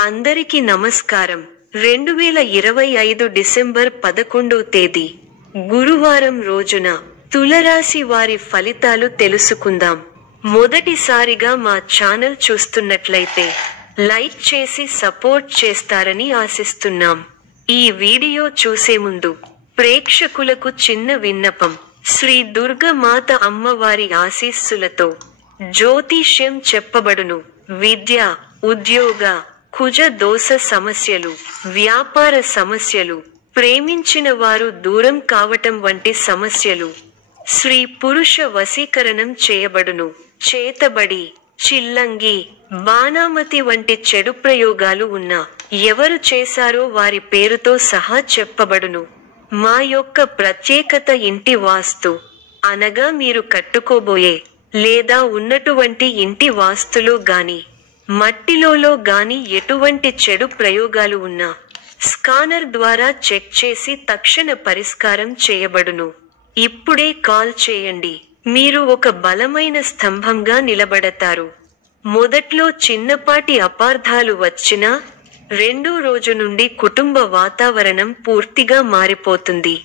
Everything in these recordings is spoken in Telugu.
అందరికీ నమస్కారం. 2025 డిసెంబర్ 11వ తేదీ గురువారం రోజున తులరాశి వారి ఫలితాలు తెలుసుకుందాం. మొదటిసారిగా మా ఛానల్ చూస్తున్నట్లయితే లైక్ చేసి సపోర్ట్ చేస్తారని ఆశిస్తున్నాం. ఈ వీడియో చూసే ముందు ప్రేక్షకులకు చిన్న విన్నపం. శ్రీ దుర్గమాత అమ్మవారి ఆశీస్సులతో జ్యోతిష్యం చెప్పబడును. విద్య, ఉద్యోగ, కుజ దోష సమస్యలు, వ్యాపార సమస్యలు, ప్రేమించిన వారు దూరం కావటం వంటి సమస్యలు, స్త్రీ పురుష వశీకరణం చేయబడును. చేతబడి, చిల్లంగి, బాణామతి వంటి చెడు ప్రయోగాలు ఉన్నా ఎవరు చేశారో వారి పేరుతో సహా చెప్పబడును. మా యొక్క ప్రత్యేకత ఇంటి వాస్తు అనగా మీరు కట్టుకోబోయే లేదా ఉన్నటువంటి ఇంటి వాస్తులో గాని మట్టిలో గాని ఎటువంటి చెడు ప్రయోగాలు ఉన్నా స్కానర్ ద్వారా చెక్ చేసి తక్షణ పరిష్కారం చేయబడును. ఇప్పుడే కాల్ చేయండి. మీరు ఒక బలమైన స్తంభంగా నిలబడతారు. మొదట్లో చిన్నపాటి అపార్థాలు వచ్చినా రెండో రోజు నుండి కుటుంబ వాతావరణం పూర్తిగా మారిపోతుంది.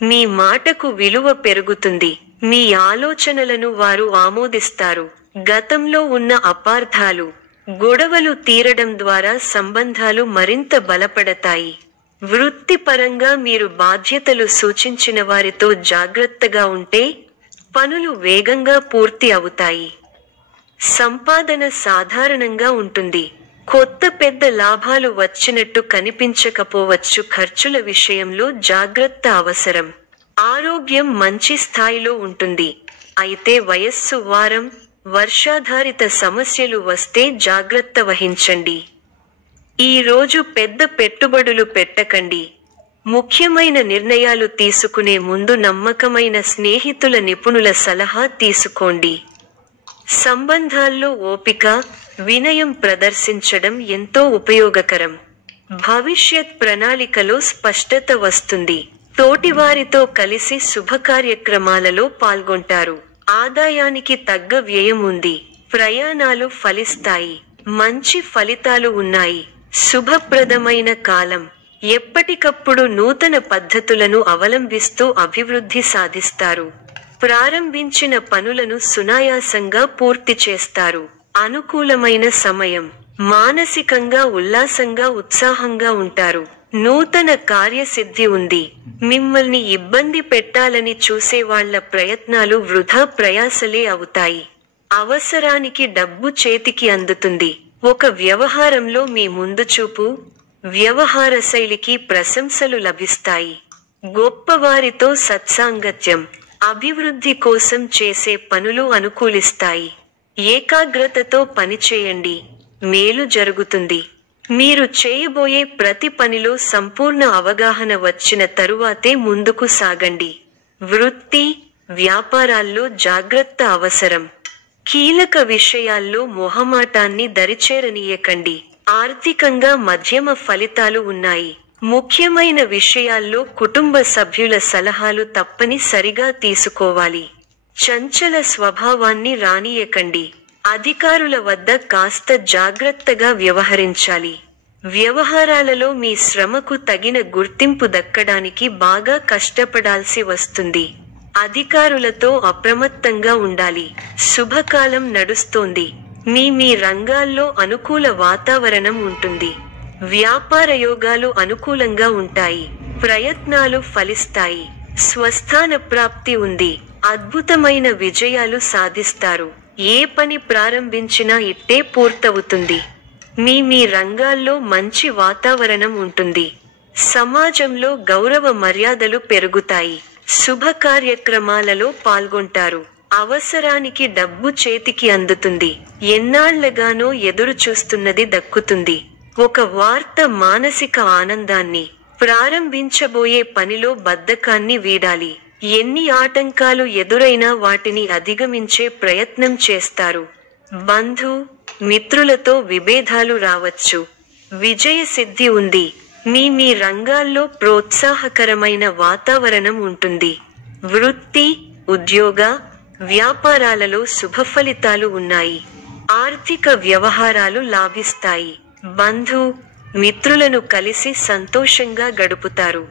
మీ మాటకు విలువ పెరుగుతుంది. మీ ఆలోచనలను వారు ఆమోదిస్తారు. గతంలో ఉన్న అపార్థాలు, గొడవలు తీరడం ద్వారా సంబంధాలు మరింత బలపడతాయి. వృత్తిపరంగా మీరు బాధ్యతలు సూచించిన వారితో జాగ్రత్తగా ఉంటే పనులు వేగంగా పూర్తి అవుతాయి. సంపాదన సాధారణంగా ఉంటుంది. కొత్త పెద్ద లాభాలు వచ్చినట్టు కనిపించకపోవచ్చు. ఖర్చుల విషయంలో జాగ్రత్త అవసరం. ఆరోగ్యం మంచి స్థాయిలో ఉంటుంది. అయితే వయస్సు, వారం, వర్షాధారిత సమస్యలు వస్తే జాగ్రత్త వహించండి. ఈ రోజు పెద్ద పెట్టుబడులు పెట్టకండి. ముఖ్యమైన నిర్ణయాలు తీసుకునే ముందు నమ్మకమైన స్నేహితుల, నిపుణుల సలహా తీసుకోండి. సంబంధాల్లో ఓపిక, వినయం ప్రదర్శించడం ఎంతో ఉపయోగకరం. భవిష్యత్ ప్రణాళికలో స్పష్టత వస్తుంది. తోటివారితో కలిసి శుభకార్యక్రమాలలో పాల్గొంటారు. ఆదాయానికి తగ్గ వ్యయం ఉంది. ప్రయాణాలు ఫలిస్తాయి. మంచి ఫలితాలు ఉన్నాయి. శుభప్రదమైన కాలం. ఎప్పటికప్పుడు నూతన పద్ధతులను అవలంబిస్తూ అభివృద్ధి సాధిస్తారు. ప్రారంభించిన పనులను సునాయాసంగా పూర్తి చేస్తారు. అనుకూలమైన సమయం. మానసికంగా ఉల్లాసంగా, ఉత్సాహంగా ఉంటారు. నూతన కార్యసిద్ధి ఉంది. మిమ్మల్ని ఇబ్బంది పెట్టాలని చూసేవాళ్ల ప్రయత్నాలు వృధా ప్రయాసలే అవుతాయి. అవసరానికి డబ్బు చేతికి అందుతుంది. ఒక వ్యవహారంలో మీ ముందుచూపు, వ్యవహార శైలికి ప్రశంసలు లభిస్తాయి. గొప్పవారితో సత్సాంగత్యం. అభివృద్ధి కోసం చేసే పనులు అనుకూలిస్తాయి. ఏకాగ్రతతో పనిచేయండి. మేలు జరుగుతుంది. మీరు చేయబోయే ప్రతి పనిలో సంపూర్ణ అవగాహన వచ్చిన తరువాతే ముందుకు సాగండి. వృత్తి, వ్యాపారాల్లో జాగ్రత్త అవసరం. కీలక విషయాల్లో మొహమాటాన్ని దరిచేరనీయకండి. ఆర్థికంగా మధ్యమ ఫలితాలు ఉన్నాయి. ముఖ్యమైన విషయాల్లో కుటుంబ సభ్యుల సలహాలు తప్పనిసరిగా తీసుకోవాలి. చంచల స్వభావాన్ని రానీయకండి. అధికారుల వద్ద కాస్త జాగ్రత్తగా వ్యవహరించాలి. వ్యవహారాలలో మీ శ్రమకు తగిన గుర్తింపు దక్కడానికి బాగా కష్టపడాల్సి వస్తుంది. అధికారులతో అప్రమత్తంగా ఉండాలి. శుభకాలం నడుస్తోంది. మీ రంగాల్లో అనుకూల వాతావరణం ఉంటుంది. వ్యాపార యోగాలు అనుకూలంగా ఉంటాయి. ప్రయత్నాలు ఫలిస్తాయి. స్వస్థాన ప్రాప్తి ఉంది. అద్భుతమైన విజయాలు సాధిస్తారు. ఏ పని ప్రారంభించినా ఇట్టే పూర్తవుతుంది. మీ రంగాల్లో మంచి వాతావరణం ఉంటుంది. సమాజంలో గౌరవ మర్యాదలు పెరుగుతాయి. శుభ కార్యక్రమాలలో పాల్గొంటారు. అవసరానికి డబ్బు చేతికి అందుతుంది. ఎన్నాళ్లగానో ఎదురు చూస్తున్నది దక్కుతుంది. ఒక వార్త మానసిక ఆనందాన్ని. ప్రారంభించబోయే పనిలో బద్ధకాన్ని వీడాలి. ఎన్ని ఆటంకాలు ఎదురైనా వాటిని అధిగమించే ప్రయత్నం చేస్తారు. బంధు, మిత్రులతో విభేదాలు రావచ్చు. విజయ సిద్ధి ఉంది. మీ రంగాల్లో ప్రోత్సాహకరమైన వాతావరణం ఉంటుంది. వృత్తి, ఉద్యోగ, వ్యాపారాలలో శుభఫలితాలు ఉన్నాయి. ఆర్థిక వ్యవహారాలు లాభిస్తాయి. బంధు మిత్రులను కలిసి సంతోషంగా గడుపుతారు.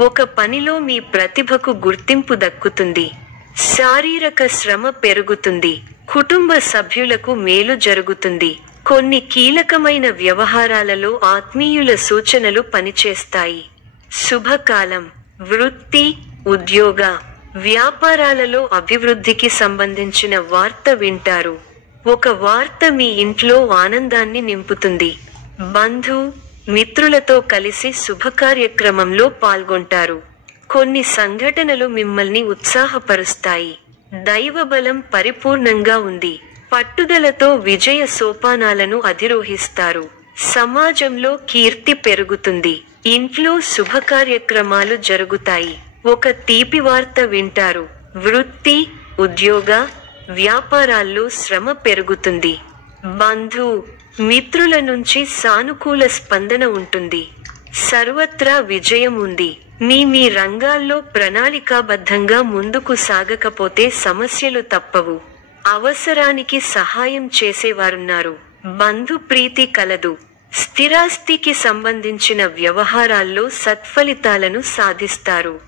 ఒక పనిలో మీ ప్రతిభకు గుర్తింపు దక్కుతుంది. శారీరక శ్రమ పెరుగుతుంది. కుటుంబ సభ్యులకు మేలు జరుగుతుంది. కొన్ని కీలకమైన వ్యవహారాలలో ఆత్మీయుల సూచనలు పనిచేస్తాయి. శుభకాలం. వృత్తి, ఉద్యోగ, వ్యాపారాలలో అభివృద్ధికి సంబంధించిన వార్త వింటారు. ఒక వార్త మీ ఇంట్లో ఆనందాన్ని నింపుతుంది. బంధు మిత్రులతో కలిసి శుభకార్యక్రమంలో పాల్గొంటారు. కొన్ని సంఘటనలు మిమ్మల్ని ఉత్సాహపరుస్తాయి. దైవబలం పరిపూర్ణంగా ఉంది. పట్టుదలతో విజయ సోపానాలను అధిరోహిస్తారు. సమాజంలో కీర్తి పెరుగుతుంది. ఇంట్లో శుభకార్యక్రమాలు జరుగుతాయి. ఒక తీపి వార్త వింటారు. వృత్తి, ఉద్యోగ, వ్యాపారాల్లో శ్రమ పెరుగుతుంది. బంధు మిత్రుల నుంచి సానుకూల స్పందన ఉంటుంది. సర్వత్రా విజయం ఉంది. మీ రంగాల్లో ప్రణాళికాబద్ధంగా ముందుకు సాగకపోతే సమస్యలు తప్పవు. అవసరానికి సహాయం చేసేవారున్నారు. బంధు ప్రీతి కలదు. స్థిరాస్తికి సంబంధించిన వ్యవహారాల్లో సత్ఫలితాలను సాధిస్తారు.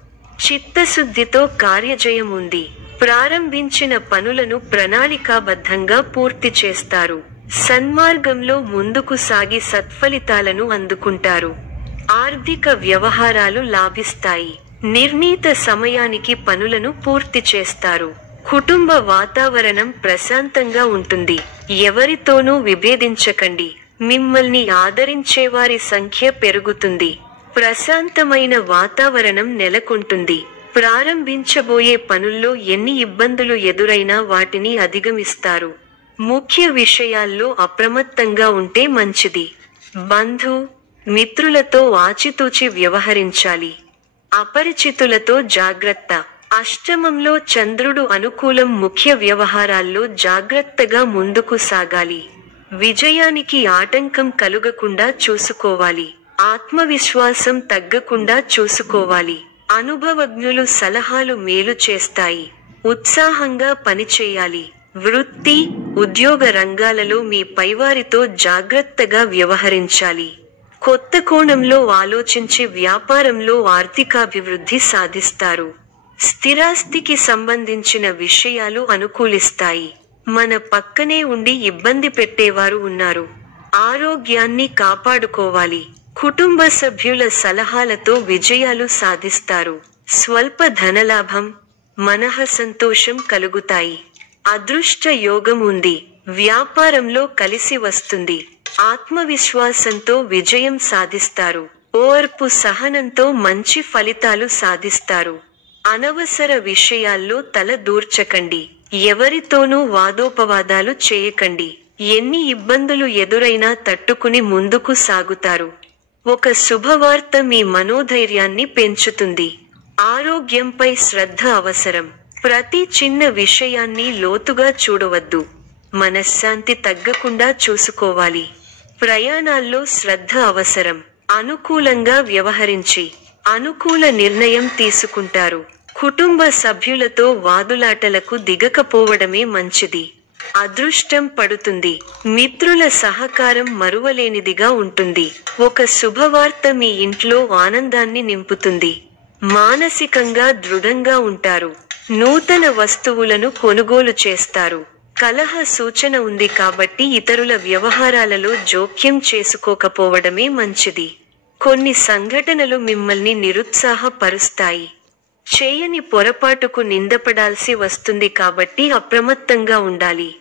చిత్తశుద్ధితో కార్యజయం ఉంది. ప్రారంభించిన పనులను ప్రణాళికాబద్ధంగా పూర్తి చేస్తారు. సన్మార్గంలో ముందుకు సాగి సత్ఫలితాలను అందుకుంటారు. ఆర్థిక వ్యవహారాలు లాభిస్తాయి. నిర్ణీత సమయానికి పనులను పూర్తి చేస్తారు. కుటుంబ వాతావరణం ప్రశాంతంగా ఉంటుంది. ఎవరితోనూ విభేదించకండి. మిమ్మల్ని ఆదరించేవారి సంఖ్య పెరుగుతుంది. ప్రశాంతమైన వాతావరణం నెలకొంటుంది. ప్రారంభించబోయే పనుల్లో ఎన్ని ఇబ్బందులు ఎదురైనా వాటిని అధిగమిస్తారు. ముఖ్య విషయాల్లో అప్రమత్తంగా ఉంటే మంచిది. బంధు మిత్రులతో ఆచితూచి వ్యవహరించాలి. అపరిచితులతో జాగ్రత్త. అష్టమంలో చంద్రుడు అనుకూలం. ముఖ్య వ్యవహారాల్లో జాగ్రత్తగా ముందుకు సాగాలి. విజయానికి ఆటంకం కలుగకుండా చూసుకోవాలి. ఆత్మవిశ్వాసం తగ్గకుండా చూసుకోవాలి. అనుభవజ్ఞులు సలహాలు మేలు చేస్తాయి. ఉత్సాహంగా పనిచేయాలి. వృత్తి, ఉద్యోగ రంగాలలో మీ పైవారితో జాగ్రత్తగా వ్యవహరించాలి. కొత్త కోణంలో ఆలోచించి వ్యాపారంలో ఆర్థికాభివృద్ధి సాధిస్తారు. స్థిరాస్తికి సంబంధించిన విషయాలు అనుకూలిస్తాయి. మన పక్కనే ఉండి ఇబ్బంది పెట్టేవారు ఉన్నారు. ఆరోగ్యాన్ని కాపాడుకోవాలి. కుటుంబ సభ్యుల సలహాలతో విజయాలు సాధిస్తారు. స్వల్ప ధనలాభం, మనః సంతోషం కలుగుతాయి. అదృష్ట యోగం ఉంది. వ్యాపారంలో కలిసి వస్తుంది. ఆత్మవిశ్వాసంతో విజయం సాధిస్తారు. ఓర్పు సహనంతో మంచి ఫలితాలు సాధిస్తారు. అనవసర విషయాల్లో తల దూర్చకండి. ఎవరితోనూ వాదోపవాదాలు చేయకండి. ఎన్ని ఇబ్బందులు ఎదురైనా తట్టుకుని ముందుకు సాగుతారు. ఒక శుభవార్త మీ మనోధైర్యాన్ని పెంచుతుంది. ఆరోగ్యంపై శ్రద్ధ అవసరం. ప్రతి చిన్న విషయాన్ని లోతుగా చూడవద్దు. మనశ్శాంతి తగ్గకుండా చూసుకోవాలి. ప్రయాణాల్లో శ్రద్ధ అవసరం. అనుకూలంగా వ్యవహరించి అనుకూల నిర్ణయం తీసుకుంటారు. కుటుంబ సభ్యులతో వాదులాటలకు దిగకపోవడమే మంచిది. అదృష్టం పడుతుంది. మిత్రుల సహకారం మరువలేనిదిగా ఉంటుంది. ఒక శుభవార్త మీ ఇంట్లో ఆనందాన్ని నింపుతుంది. మానసికంగా దృఢంగా ఉంటారు. నూతన వస్తువులను కొనుగోలు చేస్తారు. కలహ సూచన ఉంది కాబట్టి ఇతరుల వ్యవహారాలలో జోక్యం చేసుకోకపోవడమే మంచిది. కొన్ని సంఘటనలు మిమ్మల్ని నిరుత్సాహపరుస్తాయి. చేయని పొరపాటుకు నిందపడాల్సి వస్తుంది కాబట్టి అప్రమత్తంగా ఉండాలి.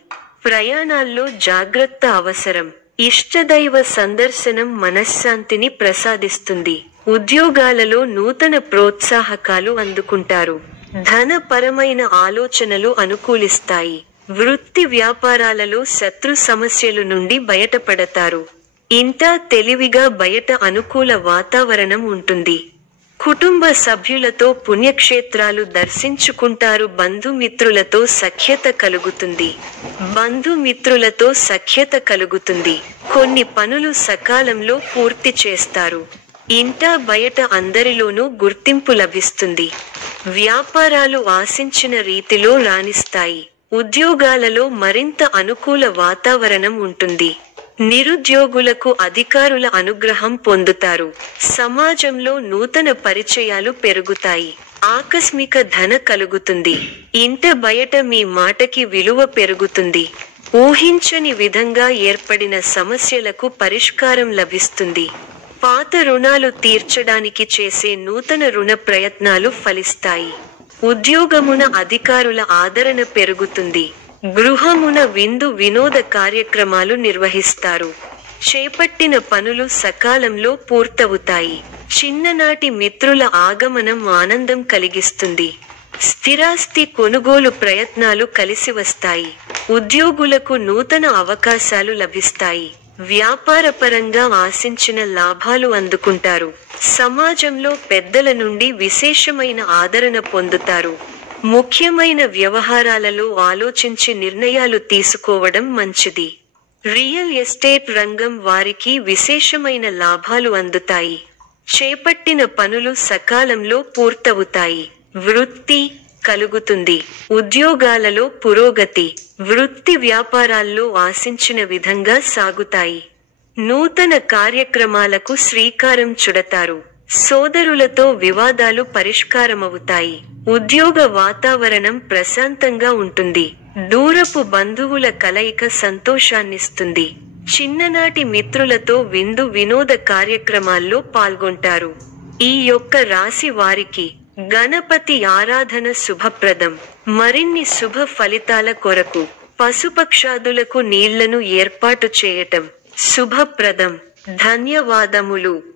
ప్రయాణాల్లో జాగ్రత్త అవసరం. ఇష్టదైవ సందర్శనం మనశ్శాంతిని ప్రసాదిస్తుంది. ఉద్యోగాలలో నూతన ప్రోత్సాహకాలు అందుకుంటారు. ధనపరమైన ఆలోచనలు అనుకూలిస్తాయి. వృత్తి వ్యాపారాలలో శత్రు సమస్యల నుండి బయటపడతారు. ఇంట తెలివిగా బయట అనుకూల వాతావరణం ఉంటుంది. కుటుంబ సభ్యులతో పుణ్యక్షేత్రాలు దర్శించుకుంటారు. బంధుమిత్రులతో సఖ్యత కలుగుతుంది. బంధుమిత్రులతో సఖ్యత కలుగుతుంది. కొన్ని పనులు సకాలంలో పూర్తి చేస్తారు. ఇంట బయట అందరిలోనూ గుర్తింపు లభిస్తుంది. వ్యాపారాలు ఆశించిన రీతిలో రాణిస్తాయి. ఉద్యోగాలలో మరింత అనుకూల వాతావరణం ఉంటుంది. నిరుద్యోగులకు అధికారుల అనుగ్రహం పొందుతారు. సమాజంలో నూతన పరిచయాలు పెరుగుతాయి. ఆకస్మిక ధన కలుగుతుంది. ఇంట బయట మీ మాటకి విలువ పెరుగుతుంది. ఊహించని విధంగా ఏర్పడిన సమస్యలకు పరిష్కారం లభిస్తుంది. పాత రుణాలు తీర్చడానికి చేసే నూతన రుణ ప్రయత్నాలు ఫలిస్తాయి. ఉద్యోగమున అధికారుల ఆదరణ పెరుగుతుంది. గృహమున విందు వినోద కార్యక్రమాలు నిర్వహిస్తారు. చేపట్టిన పనులు సకాలంలో పూర్తవుతాయి. చిన్ననాటి మిత్రుల ఆగమనం ఆనందం కలిగిస్తుంది. స్థిరాస్తి కొనుగోలు ప్రయత్నాలు కలిసి వస్తాయి. ఉద్యోగులకు నూతన అవకాశాలు లభిస్తాయి. వ్యాపారపరంగా ఆశించిన లాభాలు అందుకుంటారు. సమాజంలో పెద్దల నుండి విశేషమైన ఆదరణ పొందుతారు. ముఖ్యమైన వ్యవహారాలలో ఆలోచించి నిర్ణయాలు తీసుకోవడం మంచిది. రియల్ ఎస్టేట్ రంగం వారికి విశేషమైన లాభాలు అందుతాయి. చేపట్టిన పనులు సకాలంలో పూర్తవుతాయి. వృత్తి కలుగుతుంది. ఉద్యోగాలలో పురోగతి. వృత్తి వ్యాపారాల్లో ఆశించిన విధంగా సాగుతాయి. నూతన కార్యక్రమాలకు శ్రీకారం చుడతారు. సోదరులతో వివాదాలు పరిష్కారమవుతాయి. ఉద్యోగ వాతావరణం ప్రశాంతంగా ఉంటుంది. దూరపు బంధువుల కలయిక సంతోషాన్నిస్తుంది. చిన్ననాటి మిత్రులతో విందు వినోద కార్యక్రమాల్లో పాల్గొంటారు. ఈ యొక్క రాశి వారికి గణపతి ఆరాధన శుభప్రదం. మరిన్ని శుభ ఫలితాల కొరకు పశుపక్షాదులకు నీళ్లను ఏర్పాటు చేయటం శుభప్రదం. ధన్యవాదములు.